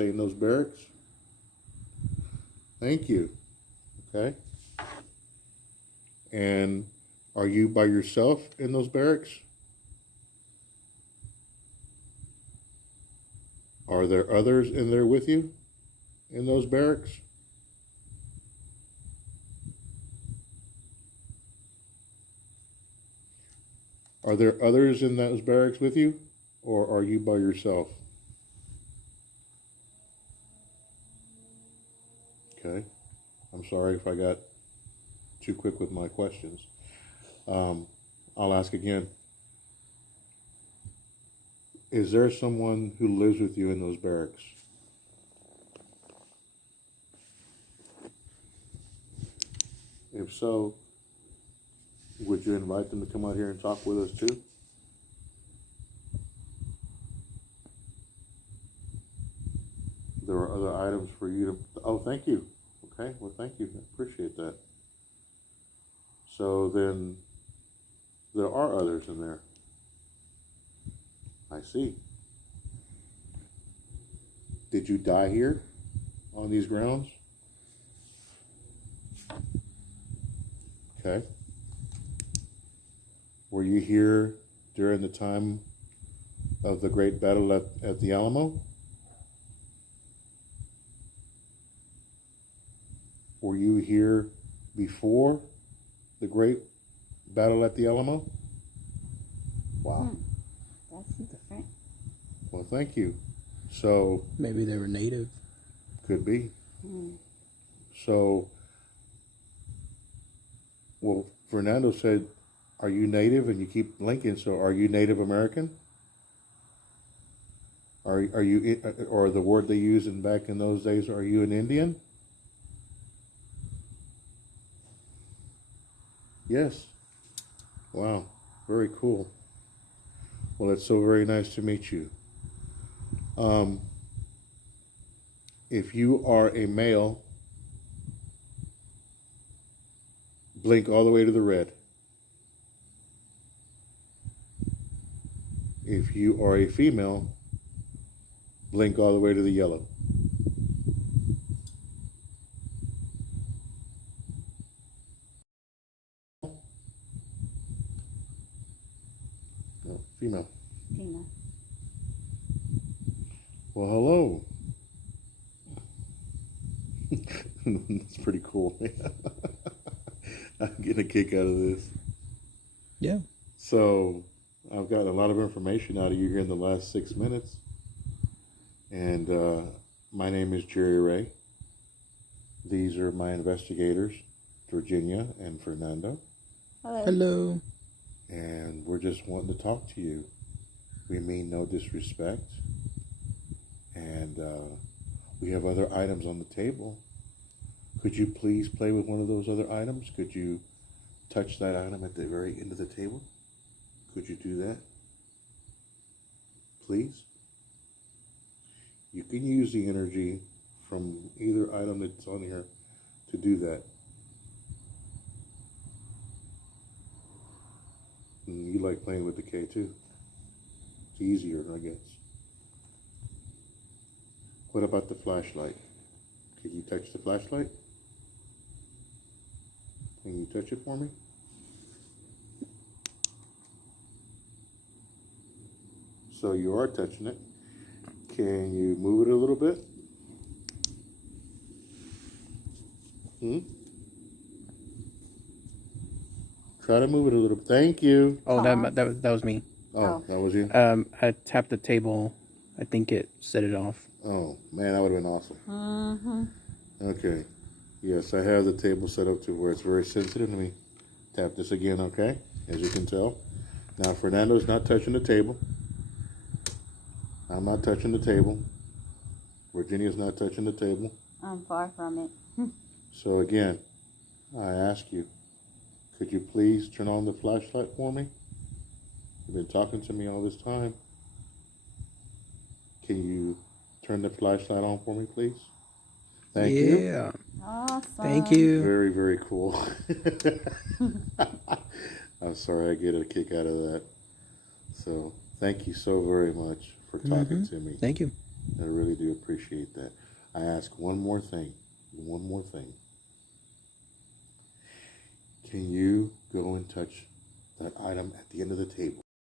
In those barracks? Thank you. Okay. And are you by yourself in those barracks? Are there others in there with you in those barracks? Are there others in those barracks with you, or are you by yourself? Okay. I'm sorry if I got too quick with my questions. I'll ask again. Is there someone who lives with you in those barracks? If so, would you invite them to come out here and talk with us too? There are other items for you to. Oh, thank you. Okay, well, thank you. I appreciate that. So then, there are others in there. I see. Did you die here on these grounds? Okay. Were you here during the time of the great battle at the Alamo? Were you here before the great battle at the Alamo? Wow. That's different. Well, thank you. So maybe they were native. Could be. So, well, Fernando said, "Are you native?" And you keep blinking. So, are you Native American? Are you, or the word they used in back in those days? Are you an Indian? Yes. Wow. Very cool. Well, it's so very nice to meet you. If you are a male, blink all the way to the red. If you are a female, blink all the way to the yellow. No, female. Female. Well, hello. That's pretty cool. I'm getting a kick out of this. Yeah. So, I've gotten a lot of information out of you here in the last 6 minutes. And my name is Jerry Ray. These are my investigators, Virginia and Fernando. Hello. Hello. And we're just wanting to talk to you. We mean no disrespect. And we have other items on the table. Could you please play with one of those other items? Could you touch that item at the very end of the table? Could you do that? Please? You can use the energy from either item that's on here to do that. And you like playing with the K too. It's easier, I guess. What about the flashlight? Can you touch the flashlight? Can you touch it for me? So you are touching it. Can you move it a little bit? Try to move it a little bit. Thank you. Oh, that was me. Oh, that was you? I tapped the table. I think it set it off. Oh, man, that would have been awesome. Okay. Yes, I have the table set up to where it's very sensitive. Let me tap this again, okay? As you can tell. Now, Fernando's not touching the table. I'm not touching the table. Virginia's not touching the table. I'm far from it. So, again, I ask you, could you please turn on the flashlight for me? You've been talking to me all this time. Can you turn the flashlight on for me, please? Thank you. Yeah. Awesome. Thank you. Very, very cool. I'm sorry, I get a kick out of that. So, thank you so very much for talking to me. Thank you. I really do appreciate that. I ask one more thing. One more thing. Can you go and touch that item at the end of the table?